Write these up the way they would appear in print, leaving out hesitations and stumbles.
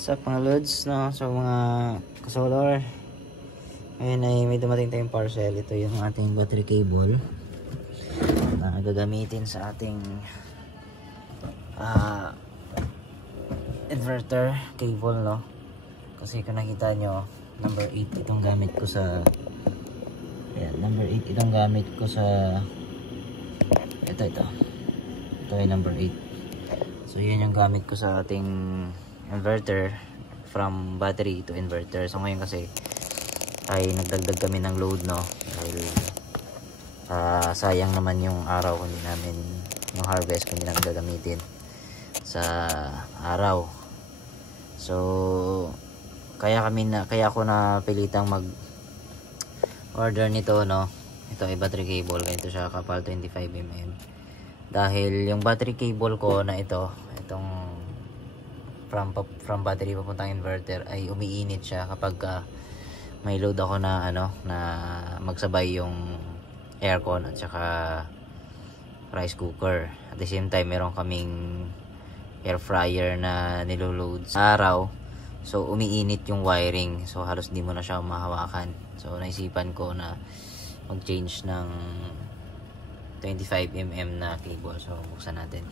Sa mga loads, no? So mga kasolar, ngayon ay may dumating tayong parcel. Ito yung ating battery cable na gagamitin sa ating inverter cable, no? Kasi kung nakita nyo, number 8 itong gamit ko sa number 8 itong gamit ko sa ito ay number 8. So yun yung gamit ko sa ating inverter, from battery to inverter. So ngayon kasi ay nagdagdag kami ng load, no, dahil sayang naman yung araw kung hindi namin, yung harvest kung hindi namin gagamitin sa araw. So kaya ako napilitang mag order nito, no. Ito ay battery cable, ganito siya kapal, 25mm. Dahil yung battery cable ko na itong from battery papuntang inverter ay umiinit siya kapag may load ako na na magsabay yung aircon at saka rice cooker. At the same time meron kaming air fryer na niloload sa araw, so umiinit yung wiring, so halos di mo na siya mahawakan. So naisipan ko na mag-change ng 25mm na cable. So buksan natin.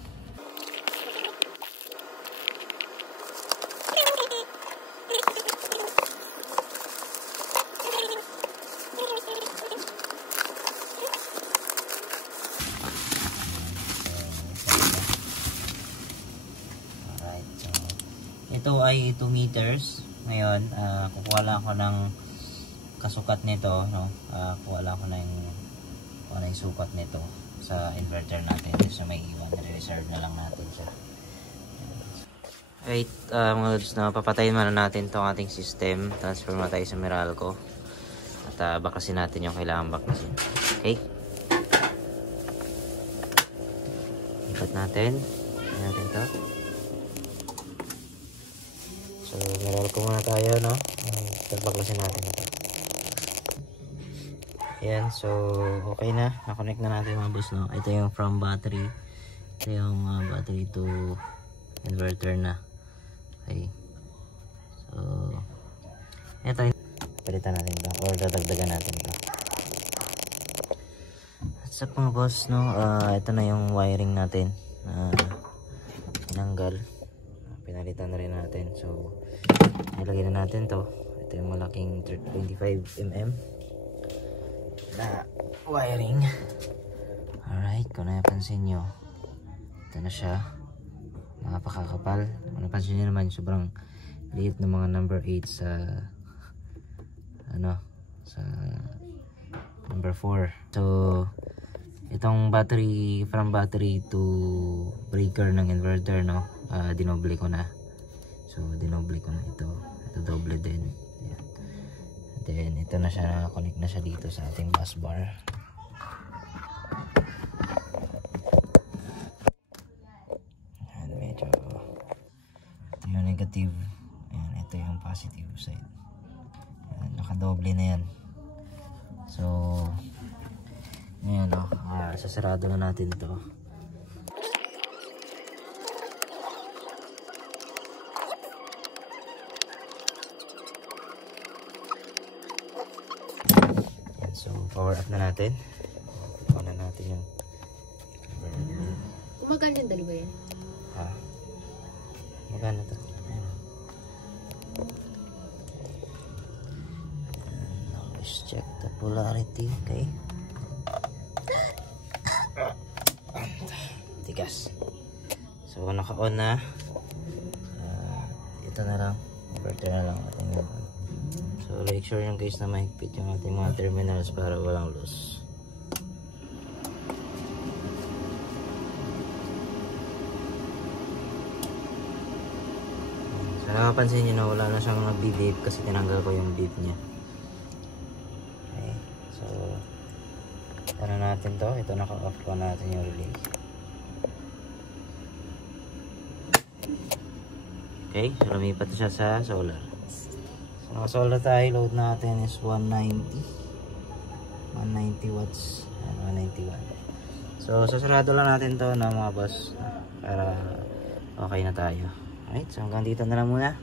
Ito ay 2 meters. Ngayon, kukuha lang ako ng kasukat nito, no? Kukuha lang ako ng sukat nito sa inverter natin. So may iwan, reserve na lang natin siya. Right, mga lods, na papatayin muna natin itong ating system. Transfer muna tayo sa Meralco. At bakasin natin yung kailangan bakasin. Okay? Ikat natin. Ikat natin ito. So, Meralco muna tayo, no? Baklasin natin ito. Ayan, so okay na. Na-connect na natin mga boss, no? Ito yung from battery. Ito yung battery to inverter na. Okay. So, ito. Palitan natin ito. Or dadagdagan natin ito. At sa mga boss, no? Ito na yung wiring natin. Tinanggal. Pinalitan na rin natin. So, nilagay na natin to. Ito yung malaking 25mm na wiring. Alright, kung napansin nyo, ito na siya. Napakakapal. Kung napansin nyo naman, sobrang liit ng mga number 8 sa sa number 4. So, itong battery, from battery to breaker ng inverter, no, dinoble ko na. So dinoble ko na ito doble din. Ayan. Then ito na siya, naka-connect na siya dito sa ating bus bar. Ayan, medyo ito yung negative. Ayan, ito yung positive side. Ayan, nakadoble na yan. So ayan, sasarado na natin ito. So power up na natin. Power na natin yung Kumagal yung dalawa yan? Magana to. Now let's check the polarity. Okay. Tigas. So naka-on na. Ito na lang. Inverter na lang ating naman. So make sure yung guys na mahigpit yung ating mga terminals para walang loss. So nakapansin nyo na wala na siyang nagbi-beep kasi tinanggal ko yung beep niya. Okay. So ano natin to? Ito, naka-off ko natin yung relay. Okay, so lumipat siya sa solar. So naka-solar tayo, load natin is 190 watts. Ayan, 191. So sasarado lang natin to na mga boss para okay na tayo. Alright, so hanggang dito na lang muna.